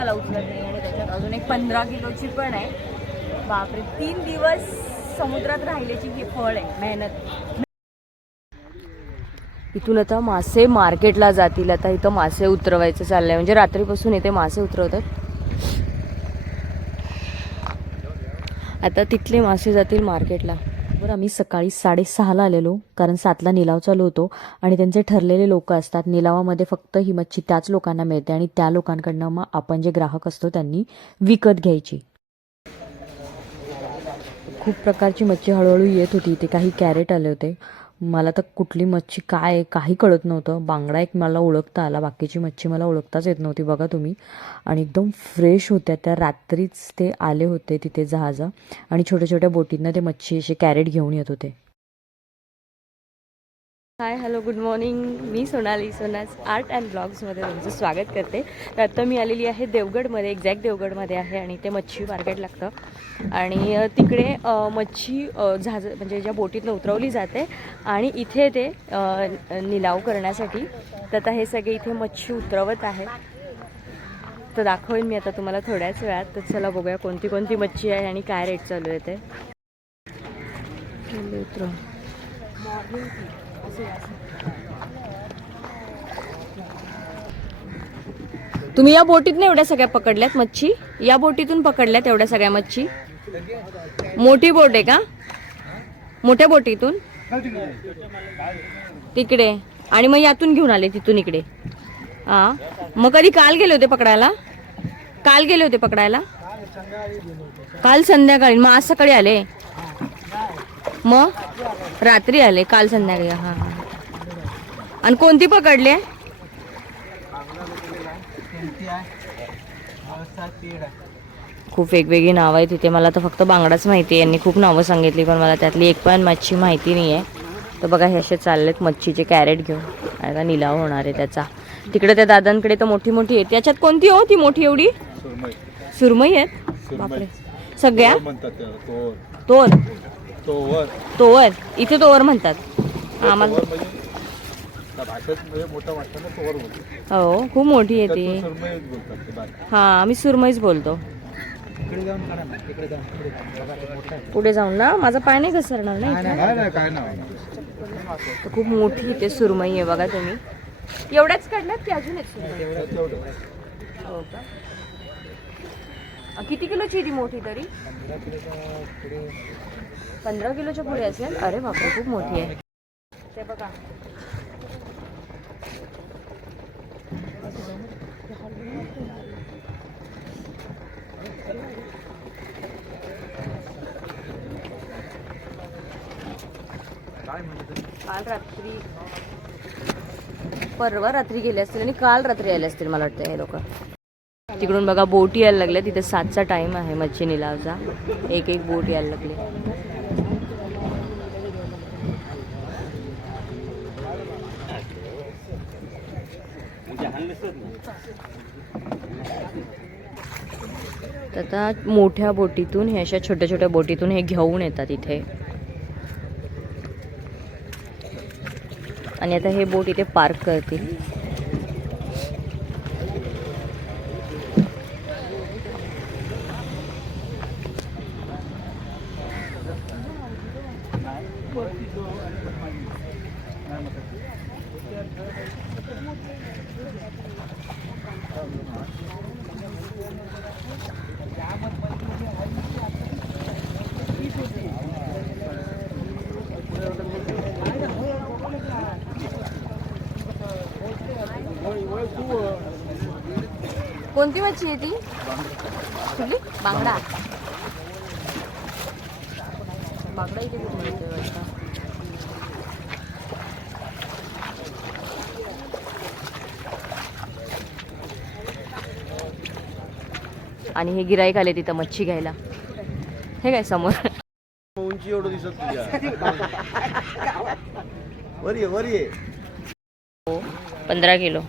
त्याच्यात अजून एक पंधरा किलोची पण आहे. बापरे तीन दिवस समुद्रात राहिल्याची ही फळ आहे मेहनत. इथून आता मासे मार्केटला जातील. आता इथं मासे उतरवायचं चाललंय. म्हणजे रात्रीपासून इथे मासे उतरवतात. आता तिथले मासे जातील मार्केटला. बरं आम्ही सकाळी साडेसहाला आलेलो कारण सातला निलाव चालू होतो आणि त्यांचे ठरलेले लोक असतात. निलावामध्ये फक्त ही मच्छी त्याच लोकांना मिळते आणि त्या लोकांकडनं मग आपण जे ग्राहक असतो त्यांनी विकत घ्यायची. खूप प्रकारची मच्छी हळूहळू येत होती. इथे काही कॅरेट आले होते. मला तर कुठली मच्छी काय काही कळत नव्हतं. बांगडा एक मला ओळखता आला बाकीची मच्छी मला ओळखताच येत नव्हती बघा तुम्ही. आणि एकदम फ्रेश होत्या त्या रात्रीच ते आले होते तिथे जहाजा. आणि छोट्या छोट्या बोटींना ते मच्छी असे कॅरेट घेऊन येत होते. हाय हॅलो गुड मॉर्निंग मी सोनाली सोनाज आर्ट अँड ब्लॉग्समध्ये तुमचं स्वागत करते. तर आत्ता मी आलेली आहे देवगडमध्ये एक्झॅक्ट देवगडमध्ये आहे आणि ते मच्छी मार्केट लागतं. आणि तिकडे मच्छी झाज म्हणजे ज्या बोटीतनं उतरवली जाते आणि इथे ते निलाव करण्यासाठी. तर आता हे सगळे इथे मच्छी उतरवत आहे तर दाखवेन मी आता तुम्हाला थोड्याच वेळात. तर चला बघूया कोणती कोणती मच्छी आहे आणि काय रेट चालू आहे ते. चलो उतरव. तुम्ही या बोटीतून एवढ्या सगळ्या पकडल्यात मच्छी? या बोटीतून पकडल्यात एवढ्या सगळ्या मच्छी? मोठी बोट आहे का? मोठ्या बोटीतून? तिकडे. आणि मग यातून घेऊन आले तिथून इकडे. हा मग कधी काल गेले होते पकडायला? काल गेले होते पकडायला? काल संध्याकाळी. मग आज सकाळी आले? मग? रात्री आले काल संध्याकाळी हा हा आणि कोणती पकडले? खूप वेगवेगळी नावं आहेत तिथे मला तर फक्त बांगडाच माहिती आहे. यांनी खूप नावं सांगितली पण मला त्यातली एक पण मच्छी माहिती नाही आहे तर बघा हे असे चाललेत मच्छीचे कॅरेट घेऊन. आणि आता निलाव होणार आहे त्याचा. तिकडे त्या दादांकडे तर मोठी मोठी आहे त्याच्यात कोणती हो ती मोठी एवढी? सुरमई. आहेत? बापरे. सगळ्या? तोर. तोवर. तोवर. इथे तोवर म्हणतात. आम्हाला म्हणजे म्हणजे हो खूप मोठी आहे ती. हा आम्ही सुरमईच बोलतो. पुढे जाऊन ना? माझा पाय नाही घसरणार? नाही खूप मोठी इथे सुरमई आहे बघा तुम्ही. एवढ्याच काढल्यात की अजून एक हो किती किलोची आहे ती मोठी तरी? पंधरा किलोच्या पुढे असेल. अरे बापरे खूप मोठी आहे. ते बघा. काल रात्री परवा रात्री गेले असतील आणि काल रात्री आले असतील मला वाटतं हे लोक. तिकडून बघा बोट यायला लागल्या. तिथे सातचा टाइम आहे मच्छी निलावचा. एक एक बोट यायला लागली. तर आता मोठ्या बोटीतून हे अशा छोट्या छोट्या बोटीतून हे घेऊन येतात इथे. आणि आता हे बोट इथे पार्क करतील. कोणती मच्छी आहे ती? कुठली? बांगडा. बांगडा इथे कुठे मिळते वाटतं आणि हे गिराईक आले तिथं मच्छी घ्यायला. हे काय समोर? उंची एवढं दिसत पंधरा किलो.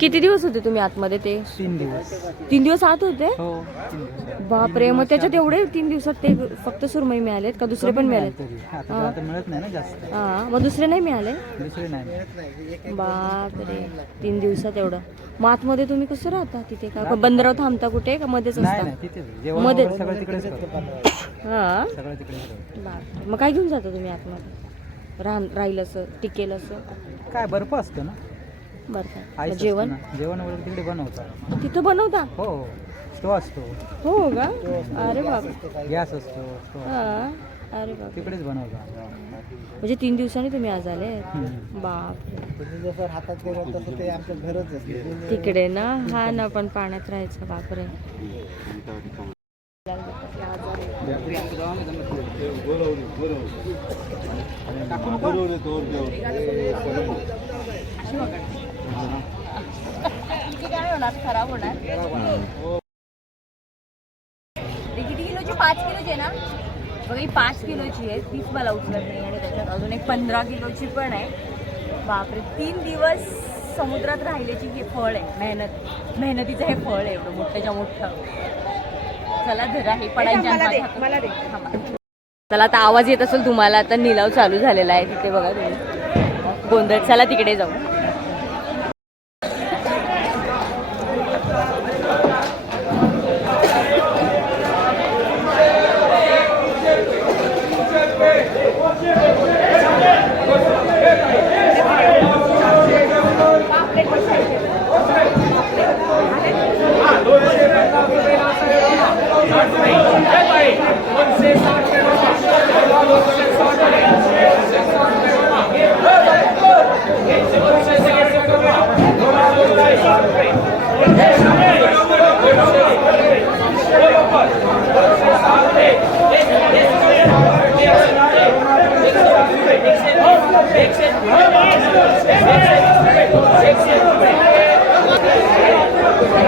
किती दिवस होते तुम्ही आतमध्ये ते? तीन दिवस. तीन दिवस आत होते? हो तीन दिवस. बापरे मग त्याच्यात एवढे तीन दिवसात ते फक्त सुरमई मिळालेत का? दुसरे पण मिळालेत तरी. आता हा. आता मिळत नाही ना जास्त. हा मग दुसरे नाही मिळाले? दुसरे नाही मिळत. बापरे तीन दिवसात एवढं. मग आतमध्ये तुम्ही कसं राहता तिथे? का बंदराव थांबता कुठे? का मध्येच नाही असता? नाही तिथेच जेवण मध्येच? वगैरे सगळं तिकडेच करतो. हा? सगळं तिकडेच करतो. बापरे. मग काय घेऊन जाता तुम्ही आतमध्ये? राह राहील असं टिकेल असं? काय बर्फ असतो ना? बरं असतो जेवण? ना. जेवण वगैरे तिकडे बनवतात तिथं बनवता? हो हो. स्टो असतो. हो का? अरे बाप. गॅस असतो स्टो हा अरे बाप. तिकडेच बनवतात म्हणजे तीन दिवसांनी तुम्ही आज आले? हम्म. बाप. जसं हातात गेलं तसं ते आमचं घरच असते. तिकडे ना? हा ना पण पाण्यात राहायचं बापरे. काय होणार? खराब होणार. किती किलोची? पाच किलोची आहे ना? बघा ही पाच किलोची आहे. तीच मला उचलत नाही आणि त्याच्यात अजून एक पंधरा किलोची पण आहे. बापरे तीन दिवस समुद्रात राहिल्याची हे फळ आहे. मेहनत मेहनतीचं हे फळ आहे एवढं मोठ्याच्या मोठं. चला धरा हे पडायच्या चला आता आवाज येत असेल तुम्हाला आता निलाव चालू झालेला आहे तिथे बघा तुम्ही. गोंधळ चला तिकडे जाऊ.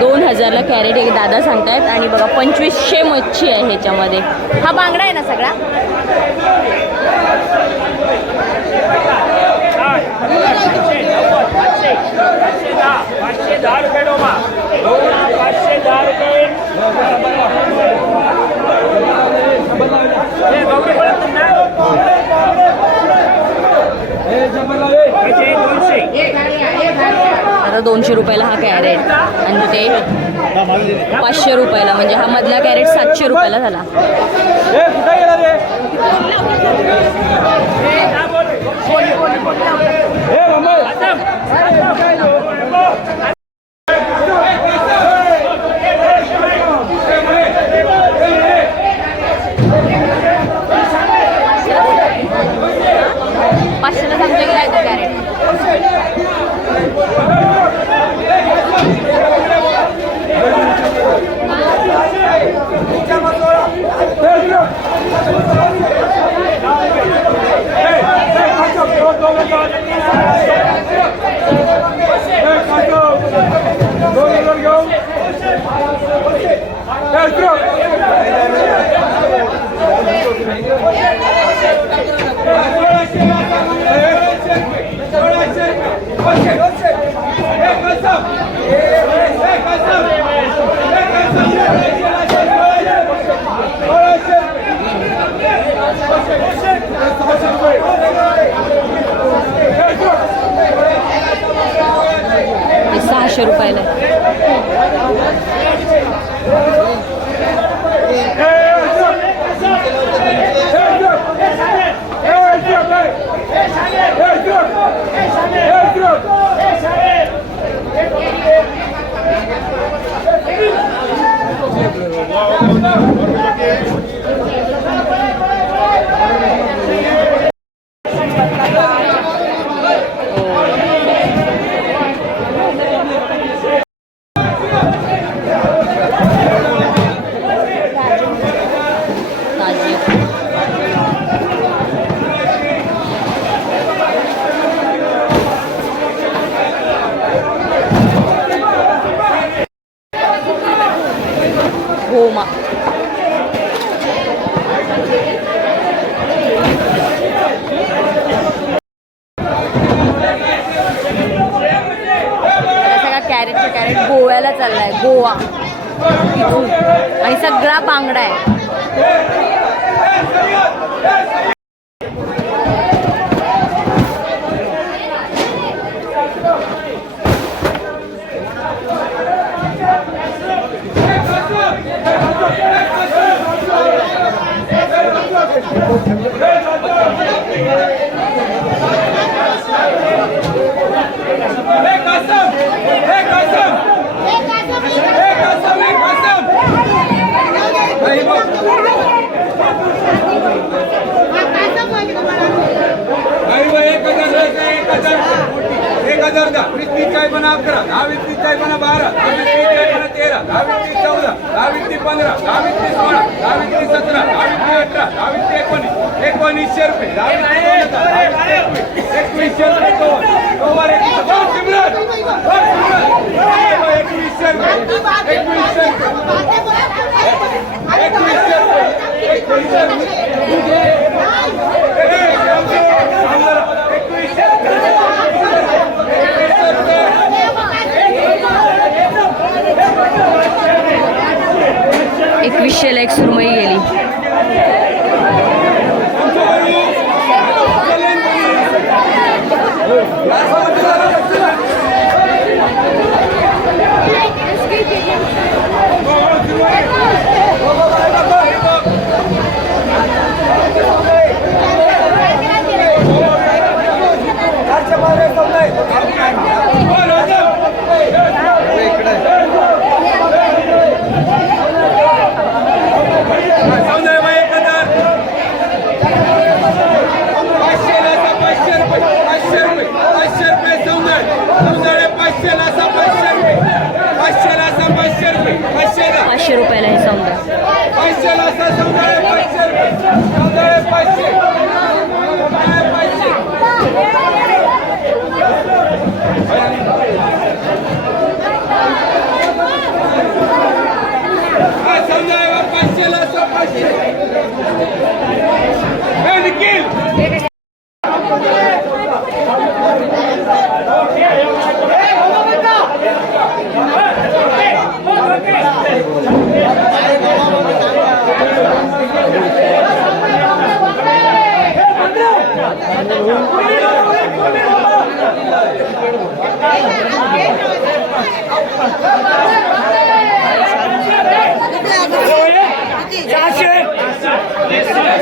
दोन हजारला कॅरेट एक दादा सांगतायत आणि बघा पंचवीसशे मच्छी आहे ह्याच्यामध्ये. हा बांगडा आहे ना सगळा? पाचशे दहा रुपये आता दोनशे रुपयाला हा कॅरेट आणि ते पाचशे रुपयाला म्हणजे हा मधला कॅरेट सातशे रुपयाला झाला पाचशेला सांगतो गेला आहे कॅरेट हे सहाशे रुपयाला आहे. ताजी कॅरेटचा कॅरेट गोव्याला चाललाय गोवा इथून. आणि सगळा बांगडा आहे एक हजार द्या वीस तीस चाळीस पण अकरा दहा वीस तीस चाळीस पण बारा दहा वीस तीस चाळीस पण तेरा दहा वीस तीस चौदा दहा वीस तीस पंधरा दहा वीस तीस सोळा दहा वीस तीस सतरा दहा वीस तीस अठरा दहा वीस तीस एकोणीस एकोणीसशे रुपये दहा वीस एकवीस एकवीसशे रुपये कवर एकवीसशे रुपये एकवीसशे रुपये एकवीसशे रुपये एकवीसशे रुपये एकवीसशेला एक सुरमई गेली सौंदर्य बाई एक हजार पाचशेला असा पाचशे रुपये पाचशे रुपये पाचशे रुपये सौंदर्य सौंदर्य पाचशेला असा पाचशे रुपये पाचशेला असा पाचशे रुपये पाचशेला पाचशे रुपयाला हे सौंदर्य पाचशेला असा सौंदर्य पाचशे रुपये सौंदर्य पाचशे सौंदर्य पाचशे हा, सौंदर्य बा, पाचशेला असा पाचशे हे निखिल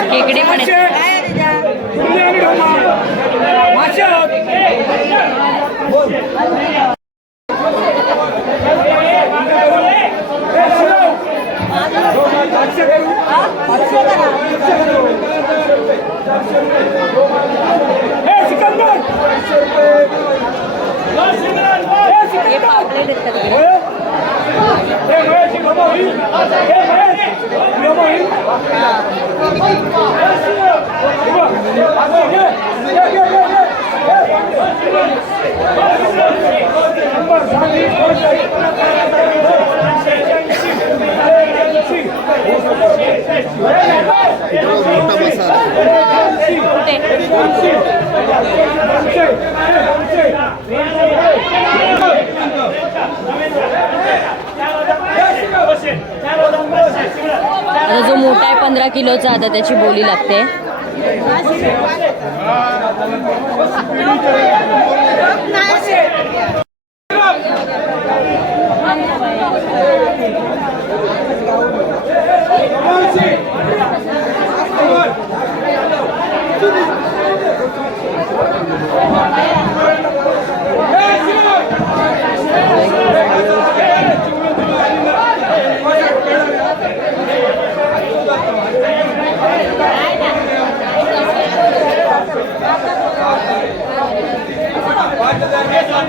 खेकडे पण आहेत हे पापलेट आहेत का तिकडे आता जो मोठा आहे पंधरा किलोचा आता त्याची बोली लागते. पाच हजार वीस लाख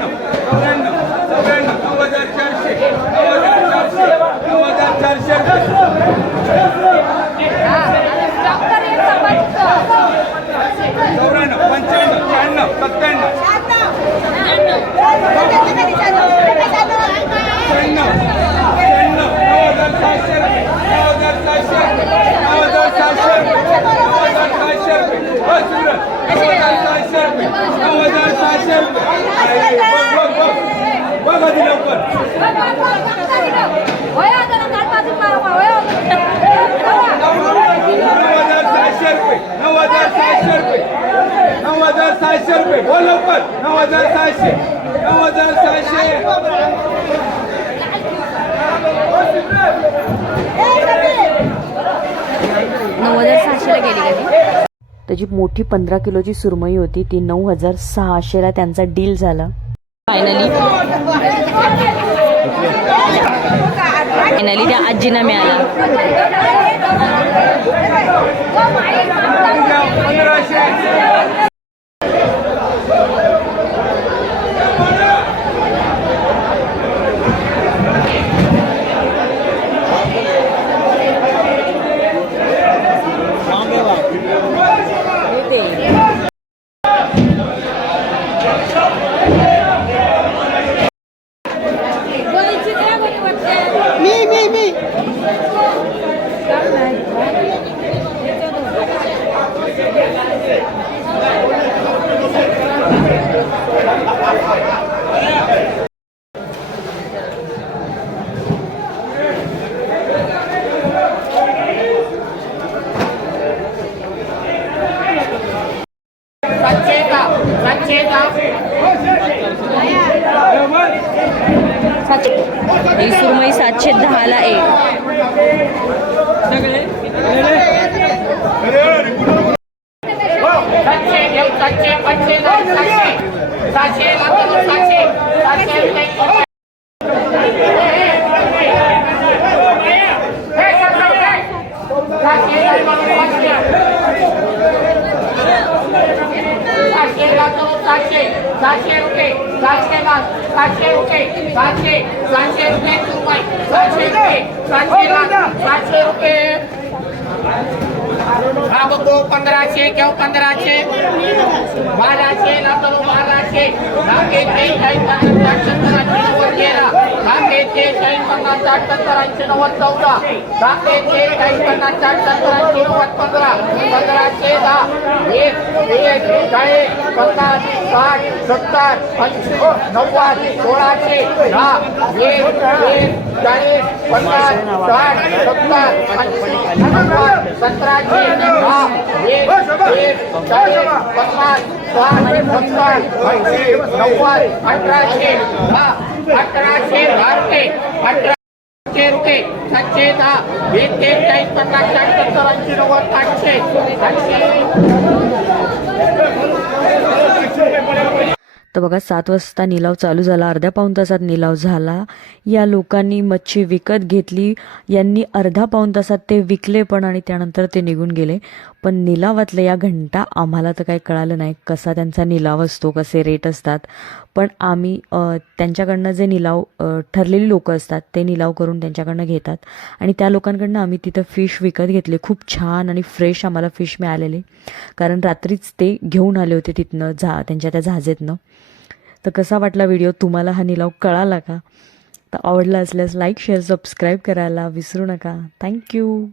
हजार सहाशे रुपये. बोल लवकर. नऊ हजार सहाशे. नऊ हजार सहाशे. नऊ हजार सहाशेला गेली का ती? त्याची मोठी पंधरा किलोची सुरमई होती. ती नऊ हजार सहाशेला त्यांचा डील झाला. फायनली फायनली त्या आजीना मिळाला पंधराशे सातशेचा सातशेचा ही सुरमई सातशे दहाला एक सातशे घेऊ सातशे पाचशे नाही सातशे सातशे लागतो सातशे सातशे रुपये. हे, सातशे, हे. सातशे नाही म्हणून पाचशे. सातशे लागतो सातशे सातशे रुपये सातशे लाख सातशे रुपये सातशे सातशे रुपये रुपये सातशे रुपये सातशे लाख सातशे रुपये हा बघतो पंधराशे किंवा पंधराशे बाराशे लागतो बाराशे दहाशे चाळीस पन्नास साठ सत्तर ऐंशी चाळीस पन्नास साठ सत्तर ऐंशी नव्वद चौदा. दहाशे चाळीस पन्नास साठ सत्तर ऐंशी नव्वद पंधरा. पंधराशे दहा. एक एक चाळीस पन्नास साठ सत्तर ऐंशी नव्वद सोळाशे दहा. एक एक चाळीस पन्नास साठ सत्तर ऐंशी नव्वद सतराशे दहा. एक एक चाळीस पन्नास साठ सत्तर ऐंशी नव्वद अठराशे दहा. अठराशे दहा रुपये अठरा रुपये सातशे दहा एक चाळीस पन्नास साठ सत्तर ऐंशी नव्वद आठशे आठशे तर बघा सात वाजता निलाव चालू झाला अर्ध्या पाऊण तासात निलाव झाला. या लोकांनी मच्छी विकत घेतली. यांनी अर्धा पाऊण तासात ते विकले पण आणि त्यानंतर ते निघून गेले. पण निलावातल्या या घंटा आम्हाला तर काही कळालं नाही कसा त्यांचा निलाव असतो कसे रेट असतात. पण आम्ही त्यांच्याकडनं जे निलाव ठरलेली लोकं असतात ते निलाव करून त्यांच्याकडनं घेतात. आणि त्या लोकांकडनं आम्ही तिथं फिश विकत घेतले. खूप छान आणि फ्रेश आम्हाला फिश मिळालेले. कारण रात्रीच ते घेऊन आले होते तिथनं झा त्यांच्या त्या जहाजेतनं तर कसा वाटला व्हिडिओ तुम्हाला हा निलाव कळाला का? तर आवडला असल्यास लाईक शेअर सबस्क्राईब करायला विसरू नका. थँक्यू